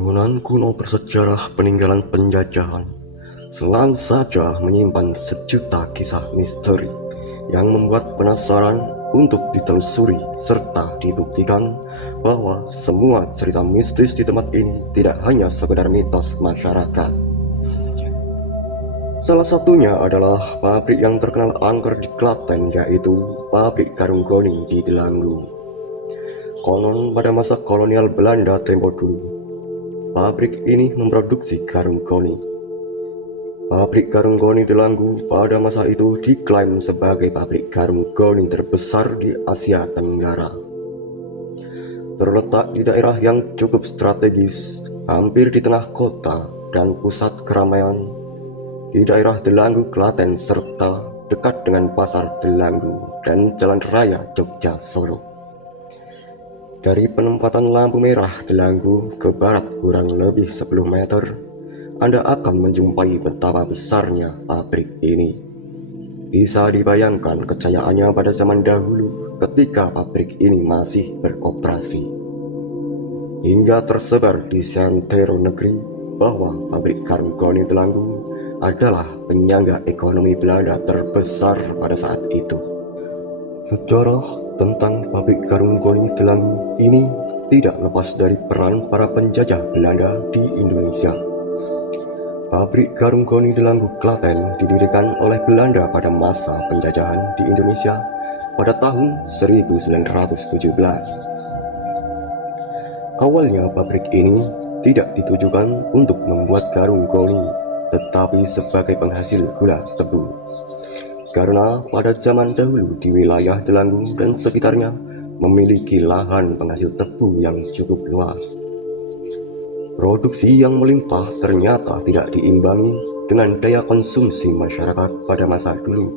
Bangunan kuno bersejarah peninggalan penjajahan selalu saja menyimpan sejuta kisah misteri yang membuat penasaran untuk ditelusuri serta dibuktikan bahwa semua cerita mistis di tempat ini tidak hanya sekedar mitos masyarakat. Salah satunya adalah pabrik yang terkenal angker di Klaten, yaitu pabrik karung goni di Delanggu. Konon pada masa kolonial Belanda tempo dulu, pabrik ini memproduksi karung goni. Pabrik karung goni Delanggu pada masa itu diklaim sebagai pabrik karung goni terbesar di Asia Tenggara. Terletak di daerah yang cukup strategis, hampir di tengah kota dan pusat keramaian di daerah Delanggu, Klaten, serta dekat dengan pasar Delanggu dan jalan raya Jogja Solo. Dari penempatan lampu merah Delanggu ke barat kurang lebih 10 meter, Anda akan menjumpai betapa besarnya pabrik ini. Bisa dibayangkan kejayaannya pada zaman dahulu ketika pabrik ini masih beroperasi. Hingga tersebar di seantero negeri bahwa pabrik karung goni Delanggu adalah penyangga ekonomi Belanda terbesar pada saat itu. Sejarah tentang pabrik karung goni Delanggu ini tidak lepas dari peran para penjajah Belanda di Indonesia. Pabrik karung goni Delanggu Klaten didirikan oleh Belanda pada masa penjajahan di Indonesia pada tahun 1917. Awalnya pabrik ini tidak ditujukan untuk membuat karung goni, tetapi sebagai penghasil gula tebu. Karena pada zaman dahulu di wilayah Delanggu dan sekitarnya memiliki lahan penghasil tebu yang cukup luas. Produksi yang melimpah ternyata tidak diimbangi dengan daya konsumsi masyarakat pada masa dulu,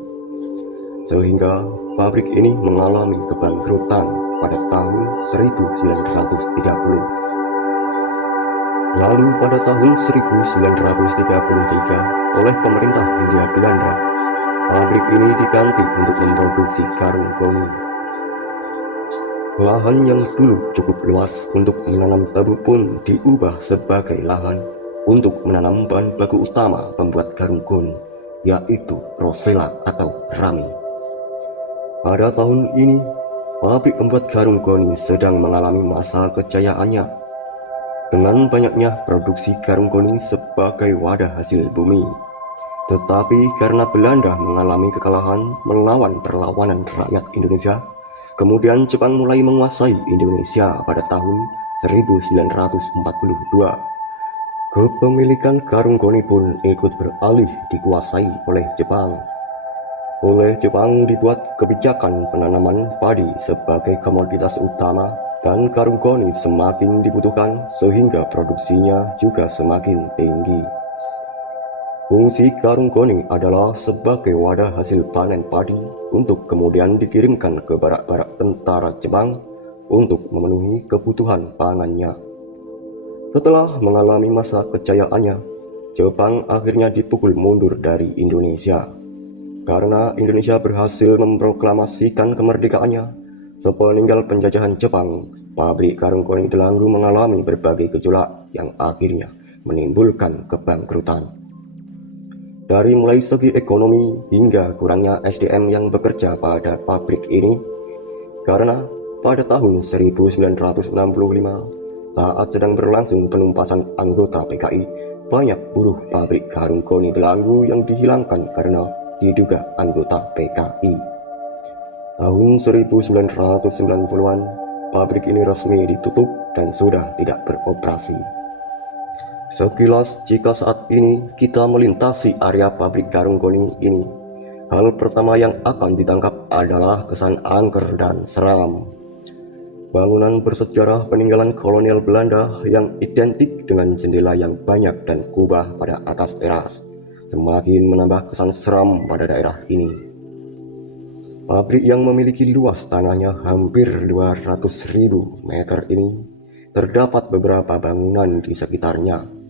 sehingga pabrik ini mengalami kebangkrutan pada tahun 1930. Lalu pada tahun 1933 oleh pemerintah Hindia Belanda, pabrik ini diganti untuk memproduksi karung goni. Lahan yang dulu cukup luas untuk menanam tebu pun diubah sebagai lahan untuk menanam bahan baku utama pembuat karung goni, yaitu rosella atau rami. Pada tahun ini, pabrik pembuat karung goni sedang mengalami masa kejayaannya dengan banyaknya produksi karung goni sebagai wadah hasil bumi. Tetapi karena Belanda mengalami kekalahan melawan perlawanan rakyat Indonesia, kemudian Jepang mulai menguasai Indonesia pada tahun 1942. Kepemilikan karung goni pun ikut beralih dikuasai oleh Jepang. Oleh Jepang dibuat kebijakan penanaman padi sebagai komoditas utama, dan karung goni semakin dibutuhkan sehingga produksinya juga semakin tinggi. Fungsi karung goni adalah sebagai wadah hasil panen padi untuk kemudian dikirimkan ke barak-barak tentara Jepang untuk memenuhi kebutuhan pangannya. Setelah mengalami masa kejayaannya, Jepang akhirnya dipukul mundur dari Indonesia. Karena Indonesia berhasil memproklamasikan kemerdekaannya, sepeninggal penjajahan Jepang, pabrik karung goni Delanggu mengalami berbagai gejolak yang akhirnya menimbulkan kebangkrutan. Dari mulai segi ekonomi hingga kurangnya SDM yang bekerja pada pabrik ini, karena pada tahun 1965 saat sedang berlangsung penumpasan anggota PKI, banyak buruh pabrik karung goni Delanggu yang dihilangkan karena diduga anggota PKI. Tahun 1990-an, pabrik ini resmi ditutup dan sudah tidak beroperasi. Sekilas, jika saat ini kita melintasi area pabrik karung goni ini, hal pertama yang akan ditangkap adalah kesan angker dan seram. Bangunan bersejarah peninggalan kolonial Belanda yang identik dengan jendela yang banyak dan kubah pada atas teras semakin menambah kesan seram pada daerah ini. Pabrik yang memiliki luas tanahnya hampir 200.000 meter ini terdapat beberapa bangunan di sekitarnya.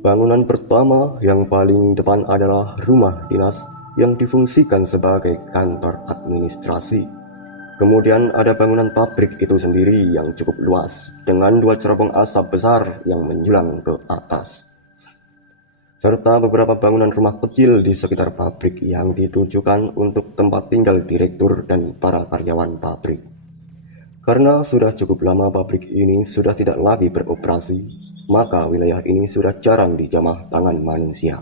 Bangunan pertama yang paling depan adalah rumah dinas yang difungsikan sebagai kantor administrasi. Kemudian ada bangunan pabrik itu sendiri yang cukup luas, dengan 2 cerobong asap besar yang menjulang ke atas, serta beberapa bangunan rumah kecil di sekitar pabrik yang ditujukan untuk tempat tinggal direktur dan para karyawan pabrik. Karena sudah cukup lama pabrik ini sudah tidak lagi beroperasi, maka wilayah ini sudah jarang dijamah tangan manusia.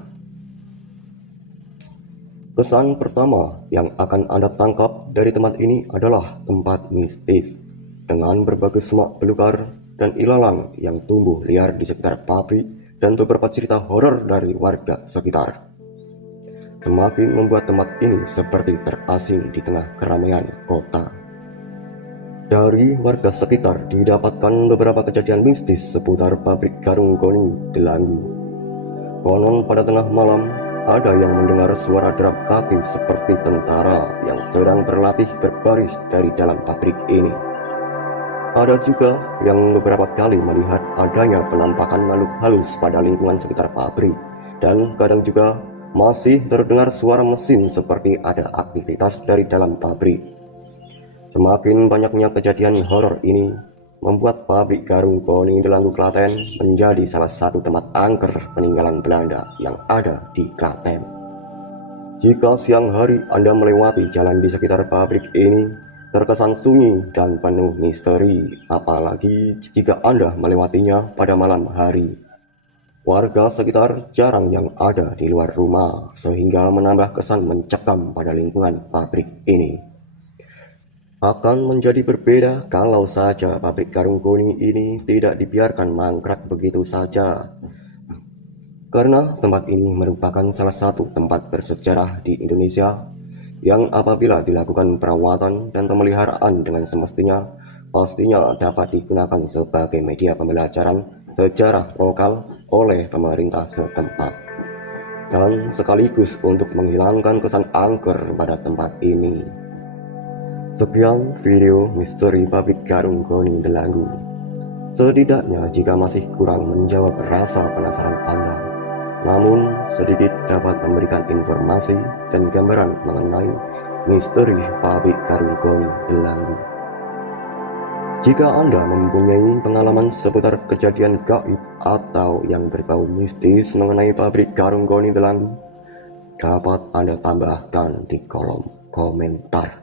Kesan pertama yang akan Anda tangkap dari tempat ini adalah tempat mistis, dengan berbagai semak belukar dan ilalang yang tumbuh liar di sekitar pabrik dan beberapa cerita horor dari warga sekitar. Semakin membuat tempat ini seperti terasing di tengah keramaian kota. Dari warga sekitar didapatkan beberapa kejadian mistis seputar pabrik Garung Goni Delanggu. Konon pada tengah malam, ada yang mendengar suara derap kaki seperti tentara yang sedang berlatih berbaris dari dalam pabrik ini. Ada juga yang beberapa kali melihat adanya penampakan makhluk halus pada lingkungan sekitar pabrik, dan kadang juga masih terdengar suara mesin seperti ada aktivitas dari dalam pabrik. Semakin banyaknya kejadian horor ini membuat pabrik Garung Goni Delanggu Klaten menjadi salah satu tempat angker peninggalan Belanda yang ada di Klaten. Jika siang hari Anda melewati jalan di sekitar pabrik ini, terkesan sunyi dan penuh misteri, apalagi jika Anda melewatinya pada malam hari. Warga sekitar jarang yang ada di luar rumah, sehingga menambah kesan mencekam pada lingkungan pabrik ini. Akan menjadi berbeda kalau saja pabrik Garung Goni ini tidak dibiarkan mangkrak begitu saja. Karena tempat ini merupakan salah satu tempat bersejarah di Indonesia yang apabila dilakukan perawatan dan pemeliharaan dengan semestinya, pastinya dapat digunakan sebagai media pembelajaran sejarah lokal oleh pemerintah setempat, dan sekaligus untuk menghilangkan kesan angker pada tempat ini. Sekian video misteri pabrik Garung Goni Delanggu. Setidaknya jika masih kurang menjawab rasa penasaran Anda, namun sedikit dapat memberikan informasi dan gambaran mengenai misteri pabrik Garung Goni Delanggu. Jika Anda mempunyai pengalaman seputar kejadian gaib atau yang berbau mistis mengenai pabrik Garung Goni Delanggu, dapat Anda tambahkan di kolom komentar.